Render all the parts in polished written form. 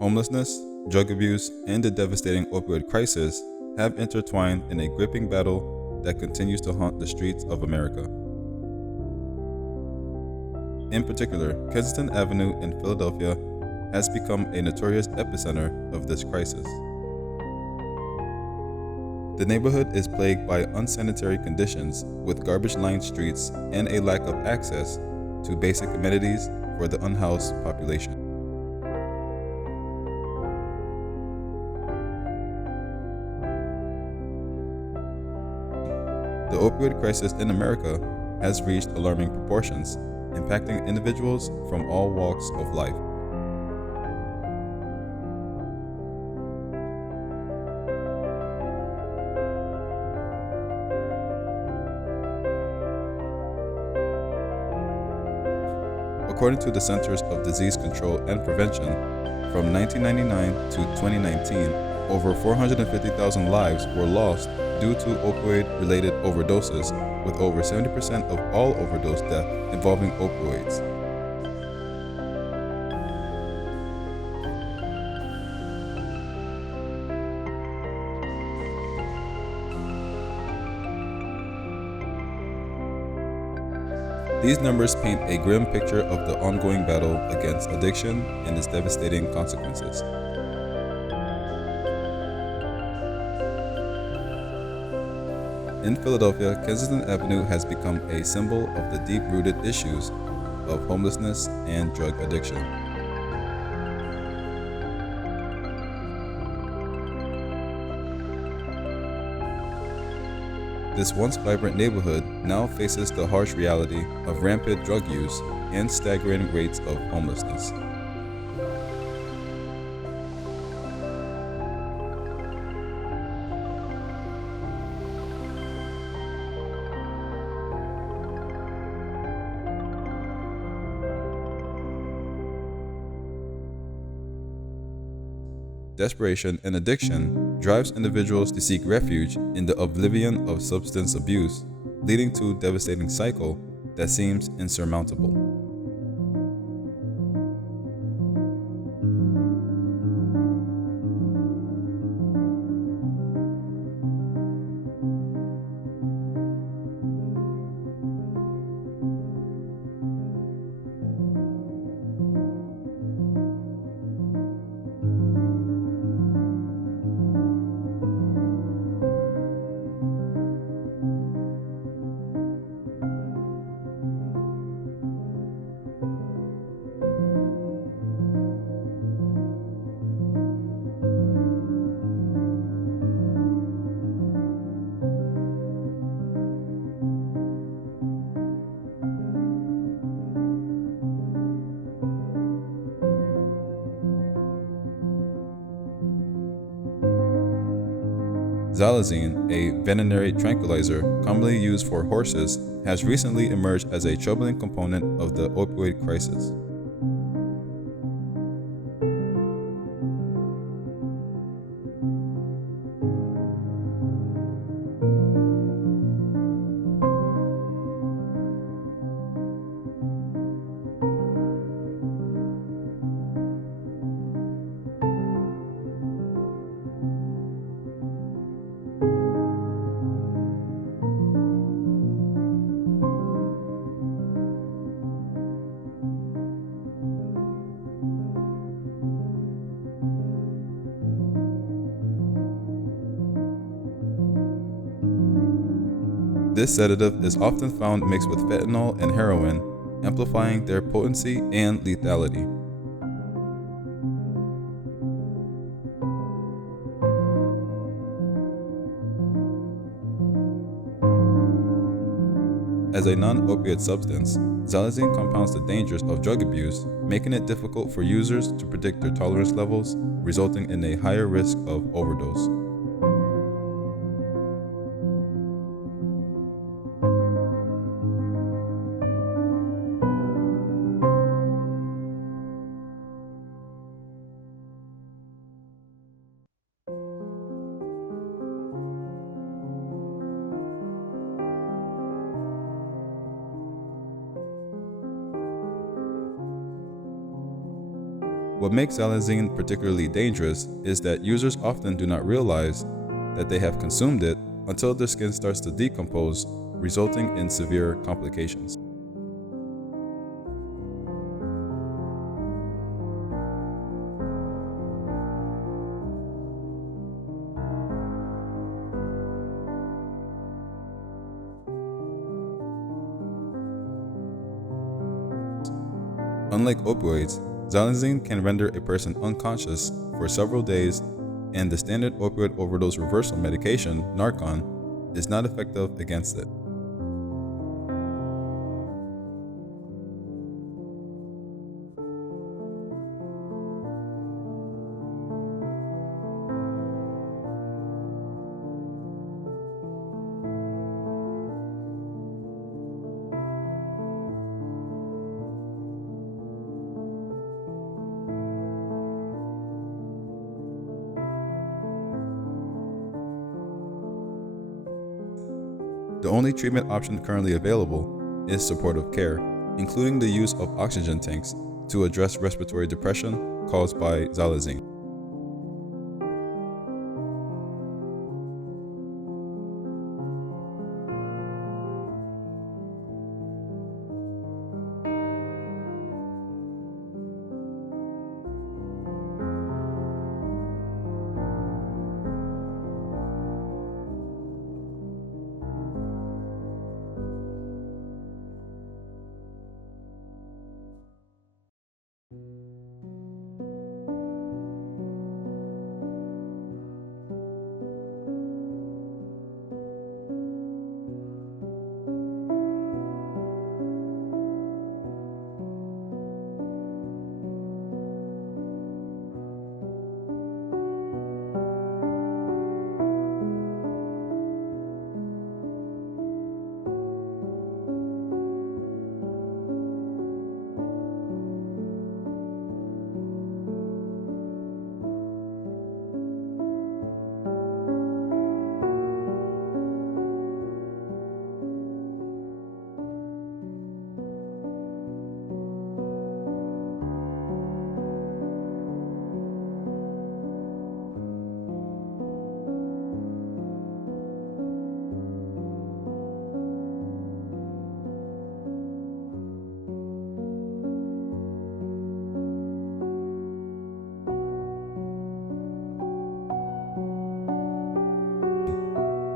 Homelessness, drug abuse, and the devastating opioid crisis have intertwined in a gripping battle that continues to haunt the streets of America. In particular, Kensington Avenue in Philadelphia has become a notorious epicenter of this crisis. The neighborhood is plagued by unsanitary conditions with garbage-lined streets and a lack of access to basic amenities for the unhoused population. The opioid crisis in America has reached alarming proportions, impacting individuals from all walks of life. According to the Centers of Disease Control and Prevention, from 1999 to 2019, over 450,000 lives were lost due to opioid-related overdoses, with over 70% of all overdose deaths involving opioids. These numbers paint a grim picture of the ongoing battle against addiction and its devastating consequences. In Philadelphia, Kensington Avenue has become a symbol of the deep-rooted issues of homelessness and drug addiction. This once vibrant neighborhood now faces the harsh reality of rampant drug use and staggering rates of homelessness. Desperation and addiction drives individuals to seek refuge in the oblivion of substance abuse, leading to a devastating cycle that seems insurmountable. Xylazine, a veterinary tranquilizer commonly used for horses, has recently emerged as a troubling component of the opioid crisis. This sedative is often found mixed with fentanyl and heroin, amplifying their potency and lethality. As a non-opiate substance, xylazine compounds the dangers of drug abuse, making it difficult for users to predict their tolerance levels, resulting in a higher risk of overdose. What makes xylazine particularly dangerous is that users often do not realize that they have consumed it until their skin starts to decompose, resulting in severe complications. Unlike opioids, xylazine can render a person unconscious for several days, and the standard opioid overdose reversal medication, Narcan, is not effective against it. The only treatment option currently available is supportive care, including the use of oxygen tanks to address respiratory depression caused by xylazine.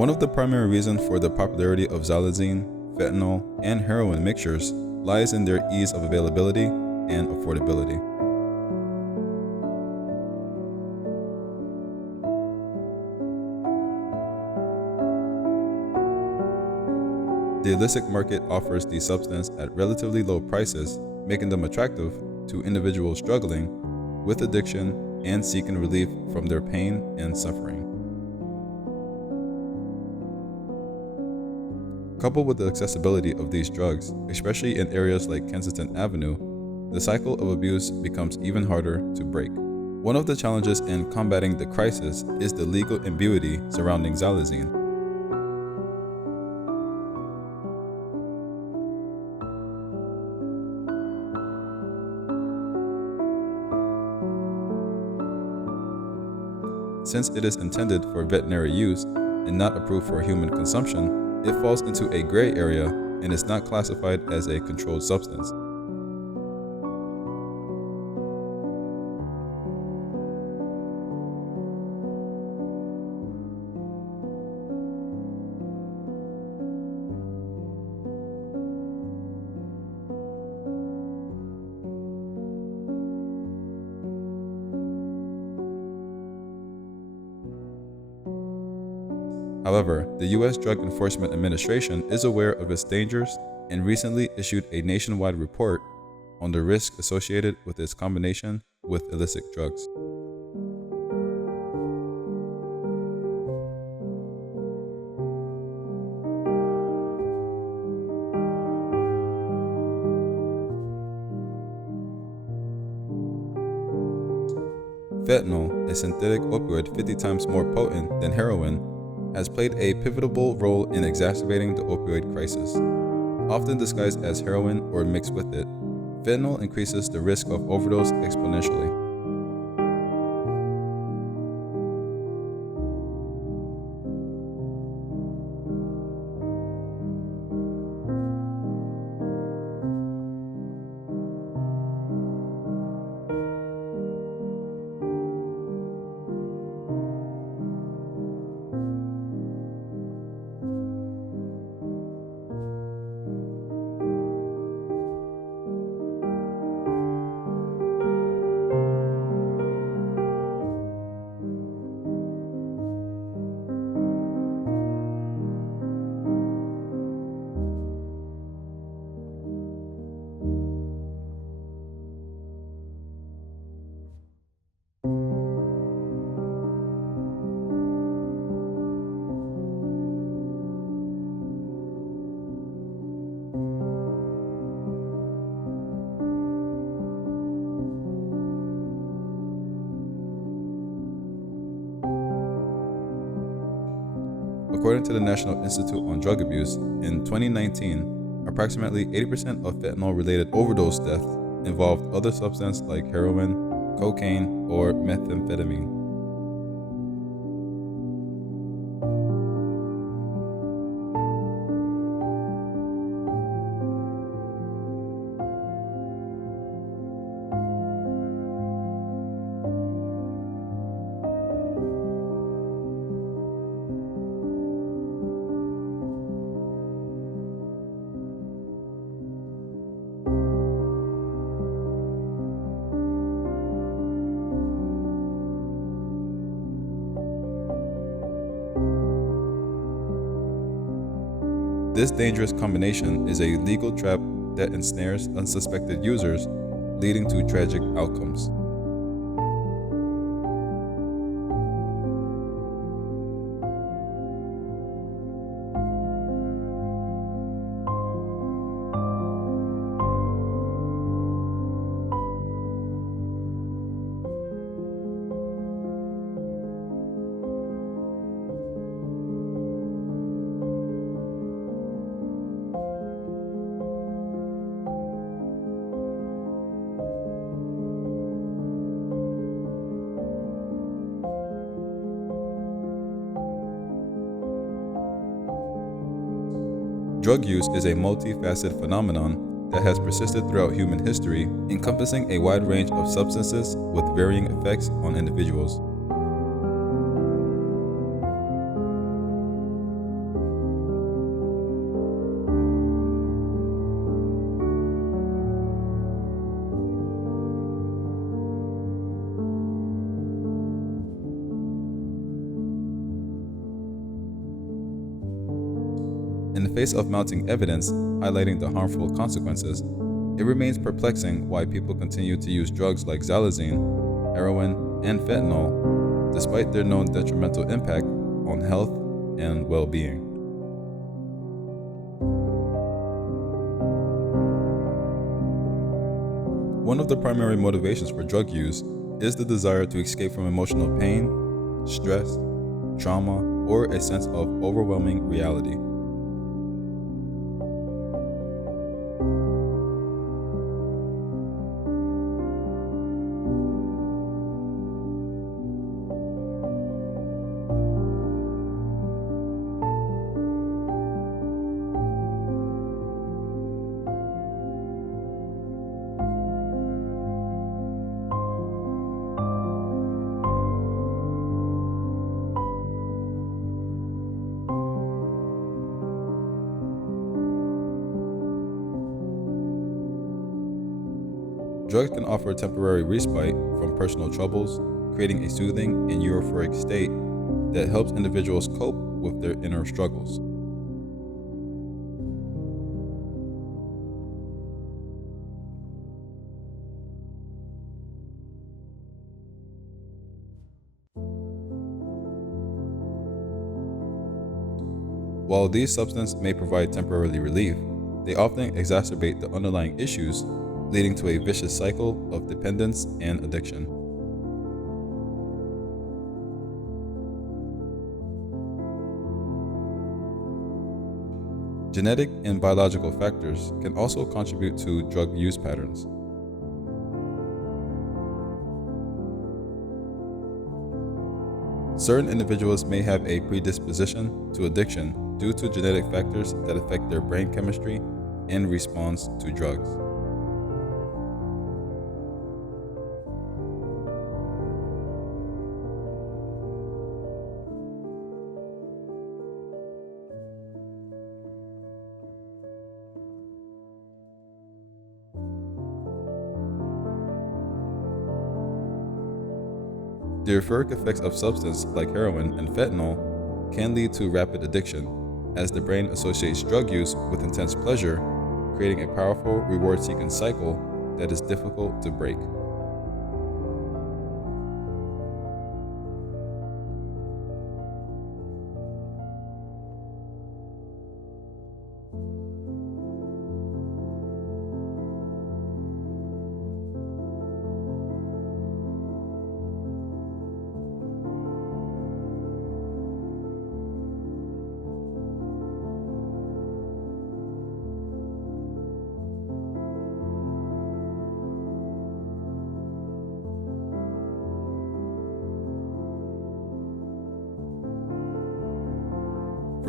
One of the primary reasons for the popularity of xylazine, fentanyl, and heroin mixtures lies in their ease of availability and affordability. The illicit market offers these substances at relatively low prices, making them attractive to individuals struggling with addiction and seeking relief from their pain and suffering. Coupled with the accessibility of these drugs, especially in areas like Kensington Avenue, the cycle of abuse becomes even harder to break. One of the challenges in combating the crisis is the legal ambiguity surrounding xylazine. Since it is intended for veterinary use and not approved for human consumption, it falls into a gray area and is not classified as a controlled substance. However, the U.S. Drug Enforcement Administration is aware of its dangers and recently issued a nationwide report on the risk associated with its combination with illicit drugs. Fentanyl, a synthetic opioid 50 times more potent than heroin, has played a pivotal role in exacerbating the opioid crisis. Often disguised as heroin or mixed with it, fentanyl increases the risk of overdose exponentially. According to the National Institute on Drug Abuse, in 2019, approximately 80% of fentanyl-related overdose deaths involved other substances like heroin, cocaine, or methamphetamine. This dangerous combination is a legal trap that ensnares unsuspected users, leading to tragic outcomes. Drug use is a multifaceted phenomenon that has persisted throughout human history, encompassing a wide range of substances with varying effects on individuals. In the face of mounting evidence highlighting the harmful consequences, it remains perplexing why people continue to use drugs like xylazine, heroin, and fentanyl, despite their known detrimental impact on health and well-being. One of the primary motivations for drug use is the desire to escape from emotional pain, stress, trauma, or a sense of overwhelming reality. Drugs can offer temporary respite from personal troubles, creating a soothing and euphoric state that helps individuals cope with their inner struggles. While these substances may provide temporary relief, they often exacerbate the underlying issues, leading to a vicious cycle of dependence and addiction. Genetic and biological factors can also contribute to drug use patterns. Certain individuals may have a predisposition to addiction due to genetic factors that affect their brain chemistry in response to drugs. The euphoric effects of substances like heroin and fentanyl can lead to rapid addiction, as the brain associates drug use with intense pleasure, creating a powerful reward-seeking cycle that is difficult to break.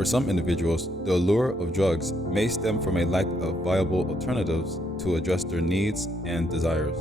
For some individuals, the allure of drugs may stem from a lack of viable alternatives to address their needs and desires.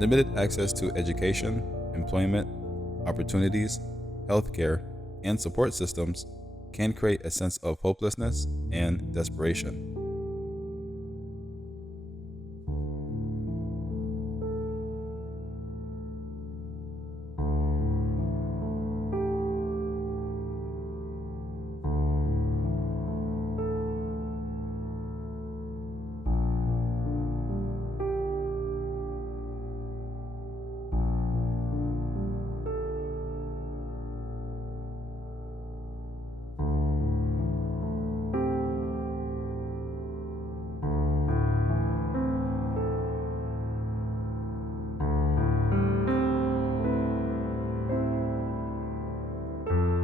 Limited access to education, employment, opportunities, healthcare, and support systems can create a sense of hopelessness and desperation.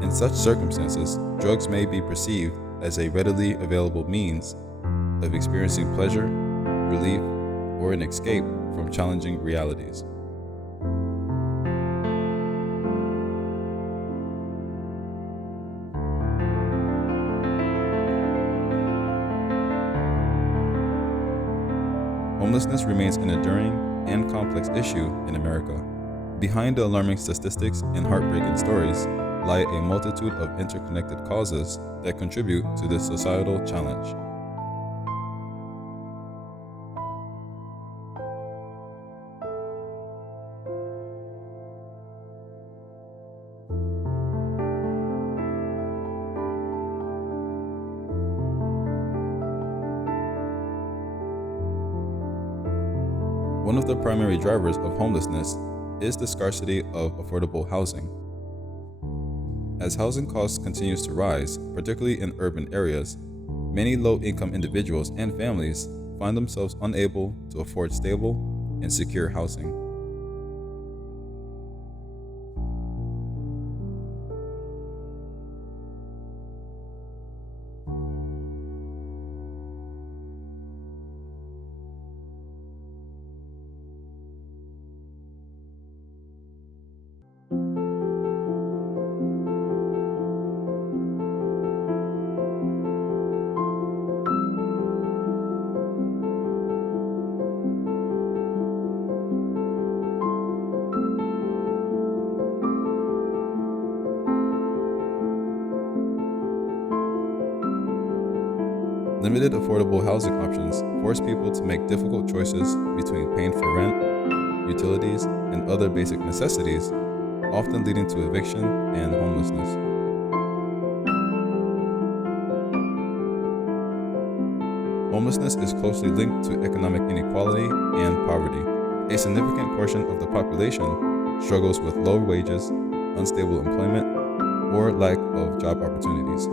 In such circumstances, drugs may be perceived as a readily available means of experiencing pleasure, relief, or an escape from challenging realities. Homelessness remains an enduring and complex issue in America. Behind the alarming statistics and heartbreaking stories lie a multitude of interconnected causes that contribute to this societal challenge. One of the primary drivers of homelessness is the scarcity of affordable housing. As housing costs continues to rise, particularly in urban areas, many low-income individuals and families find themselves unable to afford stable and secure housing. Limited affordable housing options force people to make difficult choices between paying for rent, utilities, and other basic necessities, often leading to eviction and homelessness. Homelessness is closely linked to economic inequality and poverty. A significant portion of the population struggles with low wages, unstable employment, or lack of job opportunities.